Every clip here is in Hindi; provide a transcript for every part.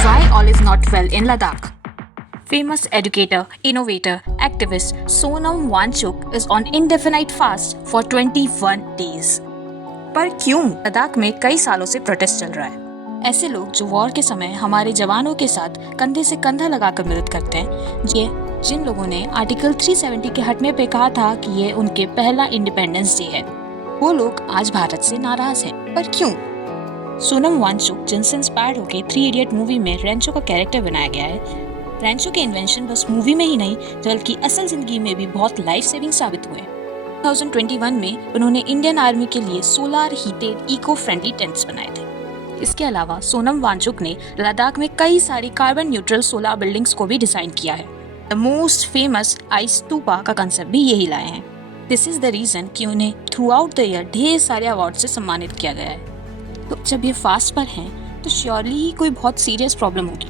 Why all is not well in Ladakh? Famous educator, innovator, activist Sonam Wangchuk is on indefinite fast for 21 days. पर क्यों? लद्दाख में कई सालों से प्रोटेस्ट चल रहा है। ऐसे लोग जो वॉर के समय हमारे जवानों के साथ कंधे से कंधा लगाकर मदद करते हैं, ये जिन लोगों ने आर्टिकल 370 के हटने पे कहा था कि ये उनके पहला इंडिपेंडेंस डे है, वो लोग आज भारत से नाराज हैं। पर क्यों? सोनम वांगचुक, जिनसे इंस्पायर्ड होकर 3 इडियट मूवी में रैंचो का कैरेक्टर बनाया गया है, रैंचो के इन्वेंशन बस मूवी में ही नहीं बल्कि असल जिंदगी में भी बहुत लाइफ सेविंग साबित हुए। 2021 में उन्होंने इंडियन आर्मी के लिए solar heated eco friendly tents बनाए थे। इसके अलावा सोनम वांगचुक ने लद्दाख में कई सारी कार्बन न्यूट्रल सोलर बिल्डिंग्स को भी डिजाइन किया है। The most famous ice stupa का कंसेप्ट भी यही लाए हैं। दिस इज द रीजन कि उन्हें थ्रू आउट द ईयर ढेर सारे अवार्ड से सम्मानित किया गया है। तो जब ये फास्ट पर हैं तो श्योरली ही कोई बहुत सीरियस प्रॉब्लम होगी।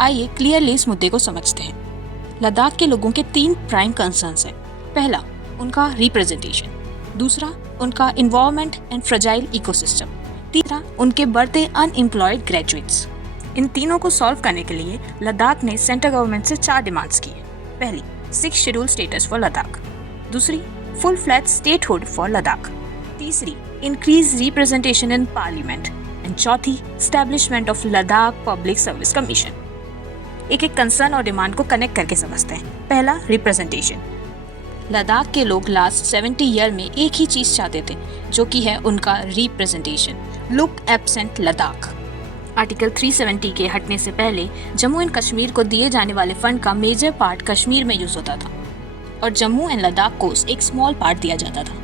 आइए क्लियरली इस मुद्दे को समझते हैं। लद्दाख के लोगों के 3 प्राइम कंसर्न्स हैं। पहला, उनका रिप्रेजेंटेशन। दूसरा, उनका इन्वायरमेंट एंड फ्रेजाइल इकोसिस्टम। तीसरा, उनके बढ़ते अनएम्प्लॉयड ग्रेजुएट्स। इन तीनों को सॉल्व करने के लिए लद्दाख ने सेंट्रल गवर्नमेंट से 4 डिमांड्स की। पहली, 6 शेड्यूल स्टेटस फॉर लद्दाख। दूसरी, full flat statehood for Ladakh. तीसरी, increase representation in parliament. And चौथी, establishment of Ladakh public service commission. एक एक कंसर्न और डिमांड को कनेक्ट करके समझते हैं। पहला, रिप्रेजेंटेशन। लद्दाख के लोग लास्ट 70 ईयर में एक ही चीज चाहते थे, जो कि है उनका representation. Look absent Ladakh. Article 370 के हटने से पहले जम्मू एंड कश्मीर को दिए जाने वाले फंड का मेजर पार्ट कश्मीर में यूज होता था और जम्मू एंड लद्दाख को एक स्मॉल पार्ट दिया जाता था।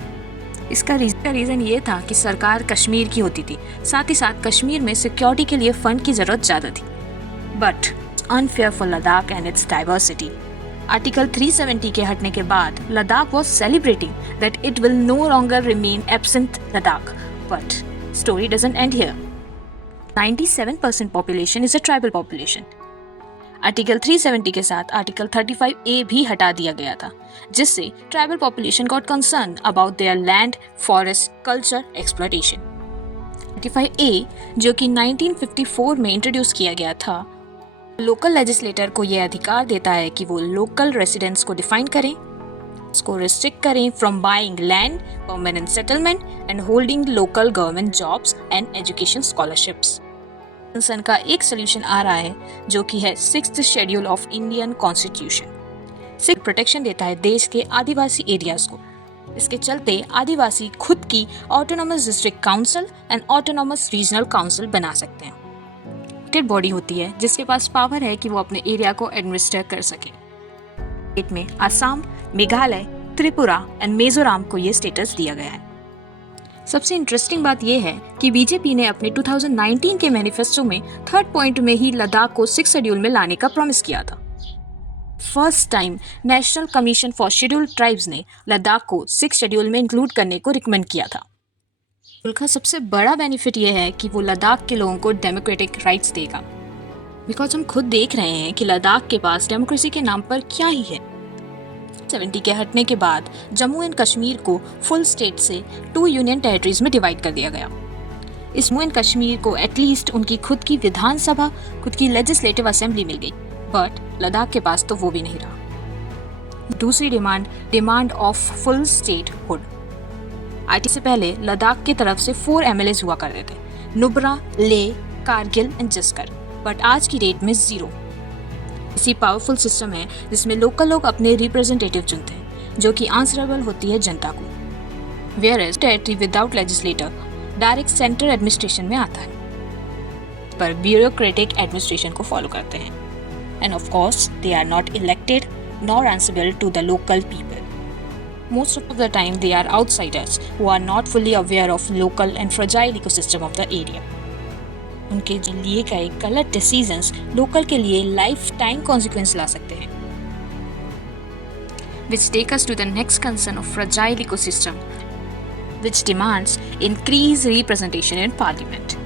इसका रीजन ये था कि सरकार कश्मीर की होती थी, साथ ही साथ कश्मीर में सिक्योरिटी के लिए फंड की जरूरत ज्यादा थी। But unfair for Ladakh and it's diversity. Article 370 के हटने के बाद Ladakh was celebrating that it will no longer remain absent Ladakh. But story doesn't end here. 97% population is a tribal population. Article 370 के साथ आर्टिकल 35A भी हटा दिया गया था, जिससे tribal population got concern about their land, forest, culture, exploitation. 35A, जो कि 1954 में इंट्रोड्यूस किया गया था, लोकल लेजिस्लेटर को यह अधिकार देता है कि वो लोकल रेसिडेंट्स को डिफाइन करें, इसको रिस्ट्रिक्ट करें from buying land, permanent settlement and holding local government jobs and education scholarships. Concern का एक सोल्यूशन आ रहा है, जो कि है 6th schedule of Indian constitution. Sikh protection देता है देश के आदिवासी एरियाज को। इसके चलते आदिवासी खुद की autonomous district council and autonomous regional council बना सकते हैं। बॉडी होती है जिसके पास पावर है कि वो अपने एरिया को एडमिनिस्टर कर सके। स्टेट में असम, मेघालय, त्रिपुरा एंड मिजोरम को ये स्टेटस दिया गया है। सबसे इंटरेस्टिंग बात यह है कि बीजेपी ने अपने 2019 के मैनिफेस्टो में 3rd पॉइंट में ही लद्दाख को 6th शेड्यूल में लाने का प्रॉमिस किया था। First time national commission for scheduled tribes ने लद्दाख को 6th शेड्यूल में इंक्लूड करने को रिकमेंड किया था। उनका सबसे बड़ा बेनिफिट ये है कि वो लद्दाख के लोगों को डेमोक्रेटिक राइट्स देगा। बिकॉज हम खुद देख रहे हैं कि लद्दाख के पास डेमोक्रेसी के नाम पर क्या ही है। 70 के हटने के बाद जम्मू एंड कश्मीर को फुल स्टेट से 2 यूनियन टेरिटरीज में डिवाइड कर दिया गया। इस जम्मू एंड कश्मीर को एटलीस्ट उनकी खुद की विधानसभा, खुद की लेजिस्लेटिव असेंबली मिल गई, बट लद्दाख के पास तो वो भी नहीं रहा। दूसरी demand of full state hood. IT से पहले लद्दाख की तरफ से 4 MLAs हुआ करते थे, नुब्रा, ले, कारगिल एंड जस्कर, बट आज की डेट में 0। इसी पावरफुल सिस्टम है जिसमें लोकल लोग अपने रिप्रेजेंटेटिव चुनते हैं, जो कि आंसरेबल होती है जनता को। Whereas territory without legislator direct central administration में आता है, पर ब्यूरोक्रेटिक एडमिनिस्ट्रेशन को फॉलो करते हैं। And of course they are not elected nor answerable to the local people. Most of the time they are outsiders who are not fully aware of local and fragile ecosystem of the area. उनके जो लिए गए गलत डिसीजंस लोकल के लिए लाइफ टाइम कॉन्सिक्वेंस ला सकते हैं। Which take us to the next concern of fragile ecosystem, which demands increased representation in parliament.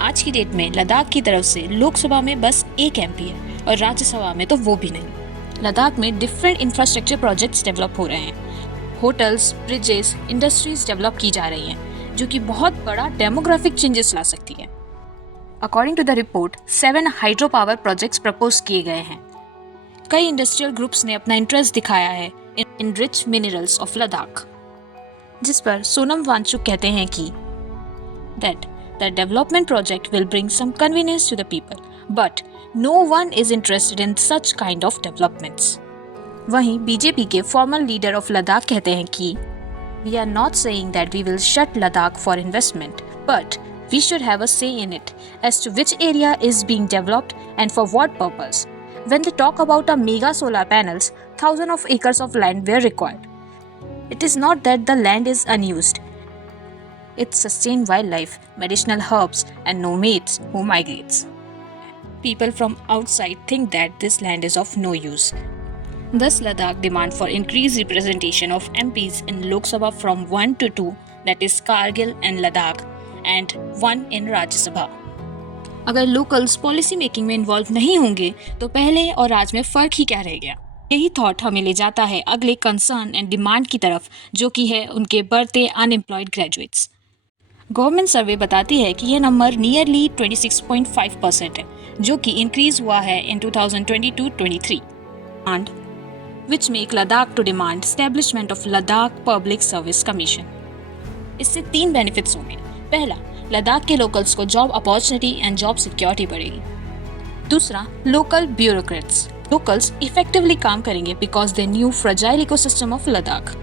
आज की डेट में लद्दाख की तरफ से लोकसभा में बस 1 MP है और राज्यसभा में तो वो भी नहीं। लद्दाख में डिफरेंट इंफ्रास्ट्रक्चर प्रोजेक्ट्स डेवलप हो रहे हैं। होटल्स, ब्रिजेस, इंडस्ट्रीज डेवलप की जा रही हैं, जो कि बहुत बड़ा डेमोग्राफिक चेंजेस ला सकती है। According to the report 7 hydro power projects propose किए गए हैं। कई इंडस्ट्रियल ग्रुप्स ने अपना इंटरेस्ट दिखाया है इन रिच मिनरल्स ऑफ लद्दाख, जिस पर सोनम वांगचुक कहते हैं कि that the development project will bring some convenience to the people, but no one is interested in such kind of developments. वहीं बीजेपी के फॉर्मर लीडर ऑफ लद्दाख कहते हैं कि we are not saying that we will shut Ladakh for investment, but we should have a say in it as to which area is being developed and for what purpose. When they talk about a mega solar panels, thousands of acres of land were required. It is not that the land is unused. It sustains wildlife, medicinal herbs, and nomads who migrates. People from outside think that this land is of no use. Thus, Ladakh demand for increased representation of MPs in Lok Sabha from 1 to 2, that is Kargil and Ladakh, and 1 in Rajya Sabha. अगर लोकल्स पॉलिसी मेकिंग में इन्वॉल्व नहीं होंगे तो पहले और आज में फर्क ही क्या रह गया। यही थॉट हमें ले जाता है अगले कंसर्न एंड डिमांड की तरफ, जो कि है उनके बढ़ते अनएम्प्लॉयड ग्रेजुएट्स। गवर्नमेंट सर्वे बताती है कि यह नंबर नियरली 26.5% है, जो कि इंक्रीज हुआ है in 2022-23 and which make Ladakh to demand establishment of Ladakh public service commission. इससे 3 बेनिफिट्स होंगे। पहला, लद्दाख के लोकल्स को job opportunity and job security बढ़ेगी। दूसरा, लोकल ब्यूरोक्रेट्स लोकल्स इफेक्टिवली काम करेंगे because they new fragile ecosystem of Ladakh.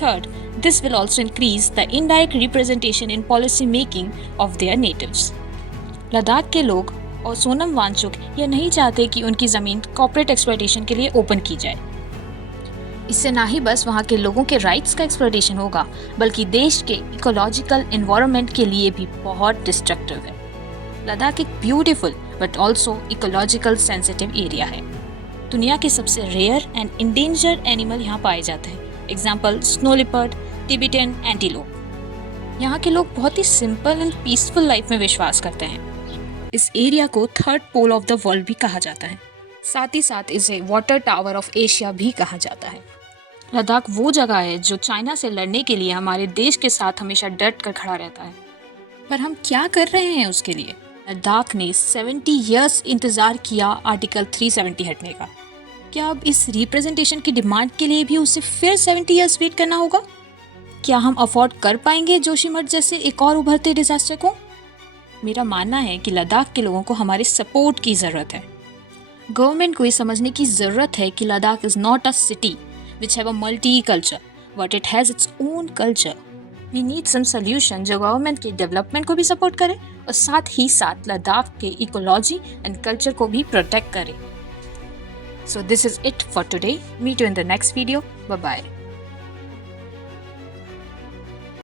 Third, this will also increase the indirect representation in policy making of their natives. Ladakh के लोग और सोनम वांगचुक यह नहीं चाहते कि उनकी ज़मीन कॉर्पोरेट एक्सप्लॉयटेशन के लिए ओपन की जाए। इससे ना ही बस वहाँ के लोगों के राइट्स का एक्सप्लॉयटेशन होगा, बल्कि देश के इकोलॉजिकल एनवायरनमेंट के लिए भी बहुत डिस्ट्रक्टिव है। लद्दाख एक beautiful but also ecological sensitive area है। दुनिया के सबसे रेयर एंड इंडेंजर्ड एनिमल यहाँ पाए जाते हैं। Example, snow leopard, Tibetan antelope. यहाँ के लोग बहुत ही सिंपल एंड पीसफुल लाइफ में विश्वास करते हैं। इस एरिया को 3rd pole of the world भी कहा जाता है। साथ ही साथ इसे वाटर टावर ऑफ एशिया भी कहा जाता है। लद्दाख वो जगह है जो चाइना से लड़ने के लिए हमारे देश के साथ हमेशा डट कर खड़ा रहता है। पर हम क्या कर रहे हैं उसके लिए? लद्दाख ने 70 ईयर्स इंतज़ार किया आर्टिकल 370 हटने का। क्या अब इस रिप्रेजेंटेशन की डिमांड के लिए भी उसे फिर 70 ईयर्स वेट करना होगा? क्या हम अफोर्ड कर पाएंगे जोशीमठ जैसे एक और उभरते डिजास्टर को? मेरा मानना है कि लद्दाख के लोगों को हमारे सपोर्ट की ज़रूरत है। गवर्नमेंट को ये समझने की ज़रूरत है कि Ladakh is not a city which have a multi culture, but it has its own culture. We need some solution जो गवर्नमेंट के डेवलपमेंट को भी सपोर्ट करे और साथ ही साथ लद्दाख के इकोलॉजी एंड कल्चर को भी प्रोटेक्ट करे। So this is it for today. Meet you in the next video. Bye bye.